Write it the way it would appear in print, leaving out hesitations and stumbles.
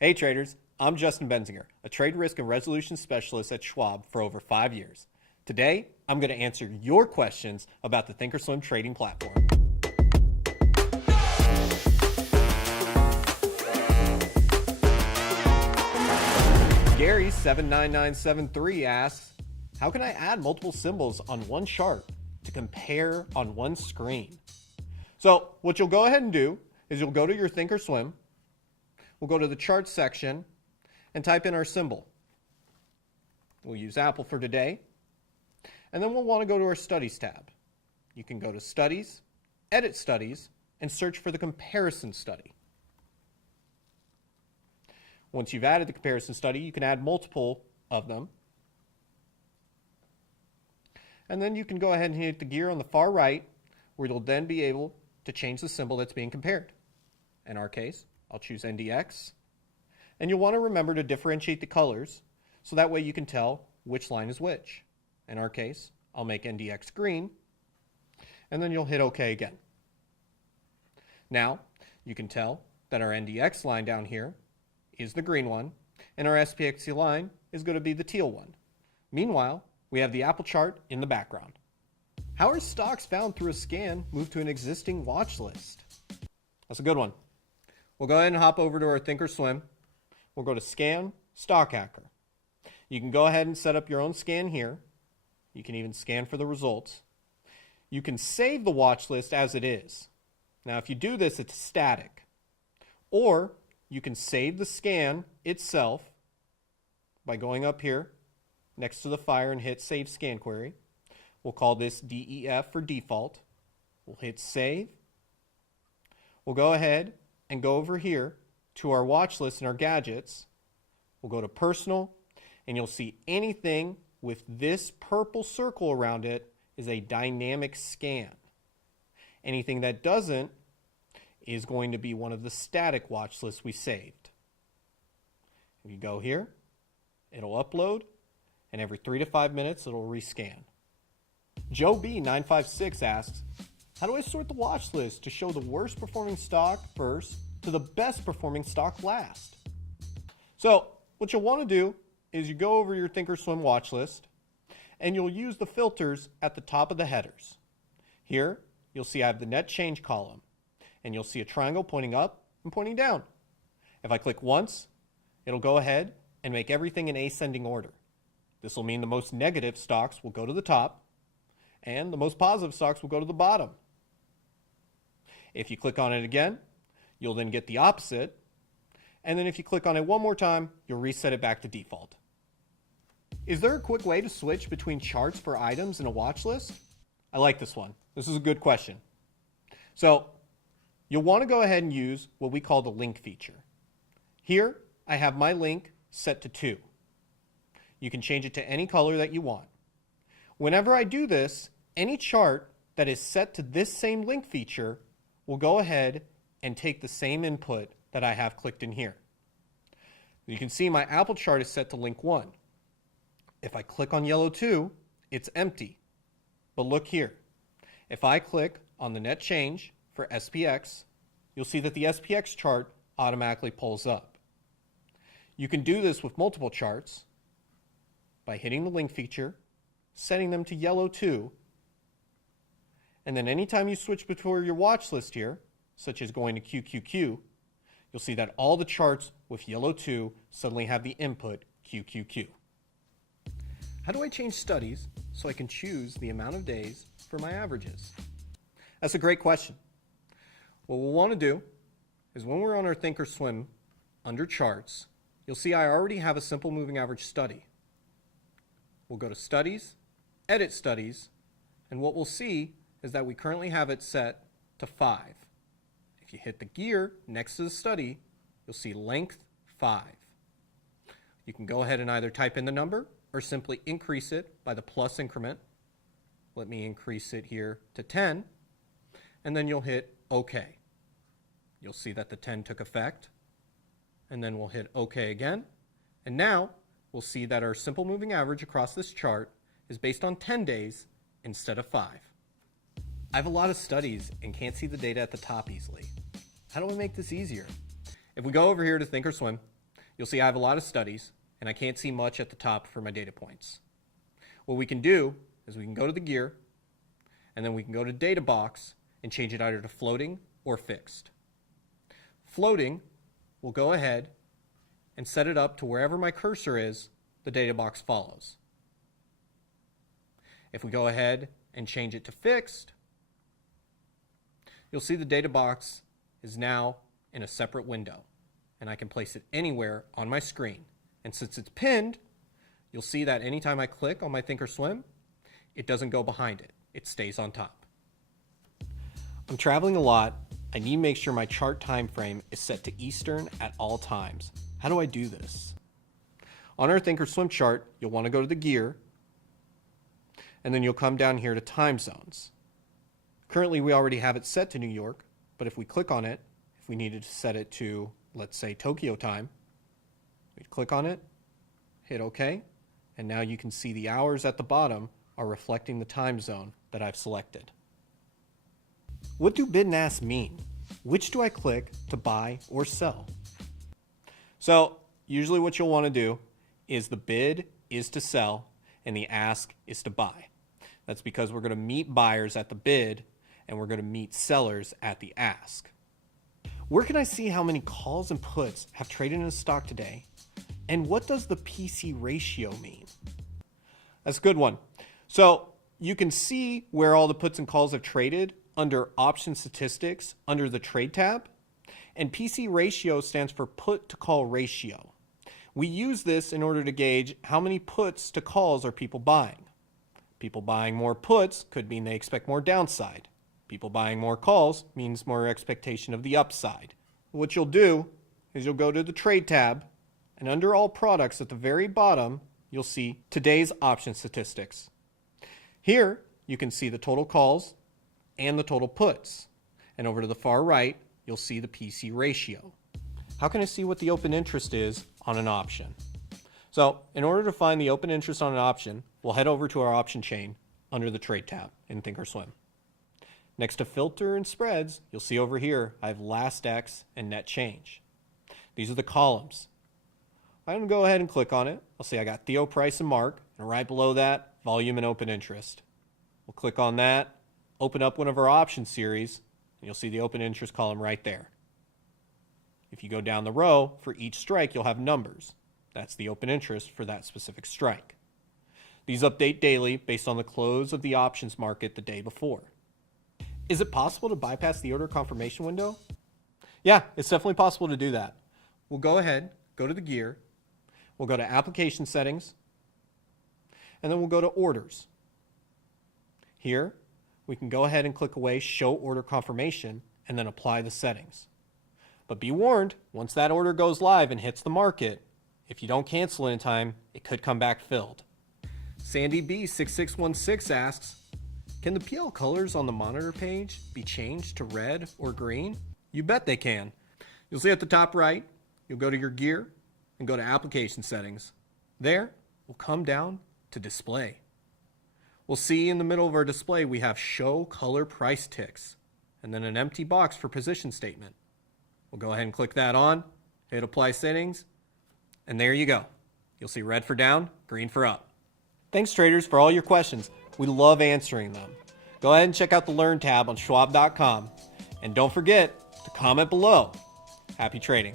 Hey traders, I'm Justin Benzinger, a trade risk and resolution specialist at Schwab for over 5 years. Today, I'm going to answer your questions about the thinkorswim trading platform. Gary79973 asks, how can I add multiple symbols on one chart to compare on one screen? So what you'll go ahead and do is you'll go to your thinkorswim. We'll go to the chart section and type in our symbol. We'll use Apple for today. And then we'll want to go to our Studies tab. You can go to Studies, Edit Studies, and search for the comparison study. Once you've added the comparison study, you can add multiple of them. And then you can go ahead and hit the gear on the far right, where you'll then be able to change the symbol that's being compared. In our case, I'll choose NDX. And you'll want to remember to differentiate the colors, so that way you can tell which line is which. In our case, I'll make NDX green, and then you'll hit OK again. Now, you can tell that our NDX line down here is the green one, and our SPX line is going to be the teal one. Meanwhile, we have the Apple chart in the background. How are stocks found through a scan moved to an existing watch list? That's a good one. We'll go ahead and hop over to our thinkorswim. We'll go to Scan, Stock Hacker. You can go ahead and set up your own scan here. You can even scan for the results. You can save the watch list as it is. Now, if you do this, it's static. Or you can save the scan itself by going up here next to the fire and hit Save Scan Query. We'll call this DEF for default. We'll hit Save. We'll go ahead and go over here to our watch list and our gadgets. We'll go to Personal, and you'll see anything with this purple circle around it is a dynamic scan. Anything that doesn't is going to be one of the static watch lists we saved. If you go here, it'll upload, and every 3 to 5 minutes it'll rescan. Joe B956 asks, how do I sort the watch list to show the worst performing stock first to the best performing stock last? So what you'll want to do is you go over your thinkorswim watch list, and you'll use the filters at the top of the headers. Here you'll see I have the net change column, and you'll see a triangle pointing up and pointing down. If I click once, it'll go ahead and make everything in ascending order. This will mean the most negative stocks will go to the top, and the most positive stocks will go to the bottom. If you click on it again, you'll then get the opposite, and then if you click on it one more time, you'll reset it back to default. Is there a quick way to switch between charts for items in a watch list? I like this one. This is a good question. So you'll want to go ahead and use what we call the link feature. Here, I have my link set to 2. You can change it to any color that you want. Whenever I do this, any chart that is set to this same link feature will go ahead and take the same input that I have clicked in here. You can see my Apple chart is set to link 1. If I click on yellow 2, it's empty. But look here. If I click on the net change for SPX, you'll see that the SPX chart automatically pulls up. You can do this with multiple charts by hitting the link feature, setting them to yellow 2, and then anytime you switch between your watch list here, such as going to QQQ, you'll see that all the charts with yellow 2 suddenly have the input QQQ. How do I change studies so I can choose the amount of days for my averages? That's a great question. What we'll want to do is when we're on our thinkorswim under charts, you'll see I already have a simple moving average study. We'll go to Studies, Edit Studies, and what we'll see is that we currently have it set to 5. If you hit the gear next to the study, you'll see length 5. You can go ahead and either type in the number or simply increase it by the plus increment. Let me increase it here to 10, and then you'll hit OK. You'll see that the 10 took effect, and then we'll hit OK again, and now we'll see that our simple moving average across this chart is based on 10 days instead of 5. I have a lot of studies and can't see the data at the top easily. How do I make this easier? If we go over here to thinkorswim you'll see I have a lot of studies, and I can't see much at the top for my data points. What we can do is we can go to the gear, and then we can go to data box and change it either to floating or fixed. Floating, we'll go ahead and set it up to wherever my cursor is, the data box follows. If we go ahead and change it to fixed, you'll see the data box is now in a separate window, and I can place it anywhere on my screen. And since it's pinned, you'll see that anytime I click on my thinkorswim, it doesn't go behind it. It stays on top. I'm traveling a lot. I need to make sure my chart time frame is set to Eastern at all times. How do I do this? On our thinkorswim chart, you'll want to go to the gear, and then you'll come down here to time zones. Currently, we already have it set to New York, but if we click on it, if we needed to set it to, let's say, Tokyo time, we'd click on it, hit OK, and now you can see the hours at the bottom are reflecting the time zone that I've selected. What do bid and ask mean? Which do I click to buy or sell? So usually what you'll want to do is the bid is to sell and the ask is to buy. That's because we're going to meet buyers at the bid and we're going to meet sellers at the ask. Where can I see how many calls and puts have traded in a stock today? And what does the PC ratio mean? That's a good one. So you can see where all the puts and calls have traded under option statistics under the trade tab. And PC ratio stands for put to call ratio. We use this in order to gauge how many puts to calls are people buying. People buying more puts could mean they expect more downside. People buying more calls means more expectation of the upside. What you'll do is you'll go to the trade tab, and under all products at the very bottom, you'll see today's option statistics. Here, you can see the total calls and the total puts. And over to the far right, you'll see the PC ratio. How can I see what the open interest is on an option? So in order to find the open interest on an option, we'll head over to our option chain under the trade tab in thinkorswim. Next to filter and spreads, you'll see over here I have last X and net change. These are the columns. I'm going to go ahead and click on it. I'll see I got Theo price and mark, and right below that, volume and open interest. We'll click on that, open up one of our option series, and you'll see the open interest column right there. If you go down the row, for each strike, you'll have numbers. That's the open interest for that specific strike. These update daily based on the close of the options market the day before. Is it possible to bypass the order confirmation window? Yeah, it's definitely possible to do that. We'll go ahead, go to the gear, we'll go to application settings, and then we'll go to orders. Here, we can go ahead and click away show order confirmation and then apply the settings. But be warned, once that order goes live and hits the market, if you don't cancel it in time, it could come back filled. Sandy B6616 asks, can the PL colors on the monitor page be changed to red or green? You bet they can. You'll see at the top right, you'll go to your gear and go to application settings. There, we'll come down to display. We'll see in the middle of our display we have show color price ticks and then an empty box for position statement. We'll go ahead and click that on, hit apply settings, and there you go. You'll see red for down, green for up. Thanks traders for all your questions. We love answering them. Go ahead and check out the Learn tab on Schwab.com. And don't forget to comment below. Happy trading.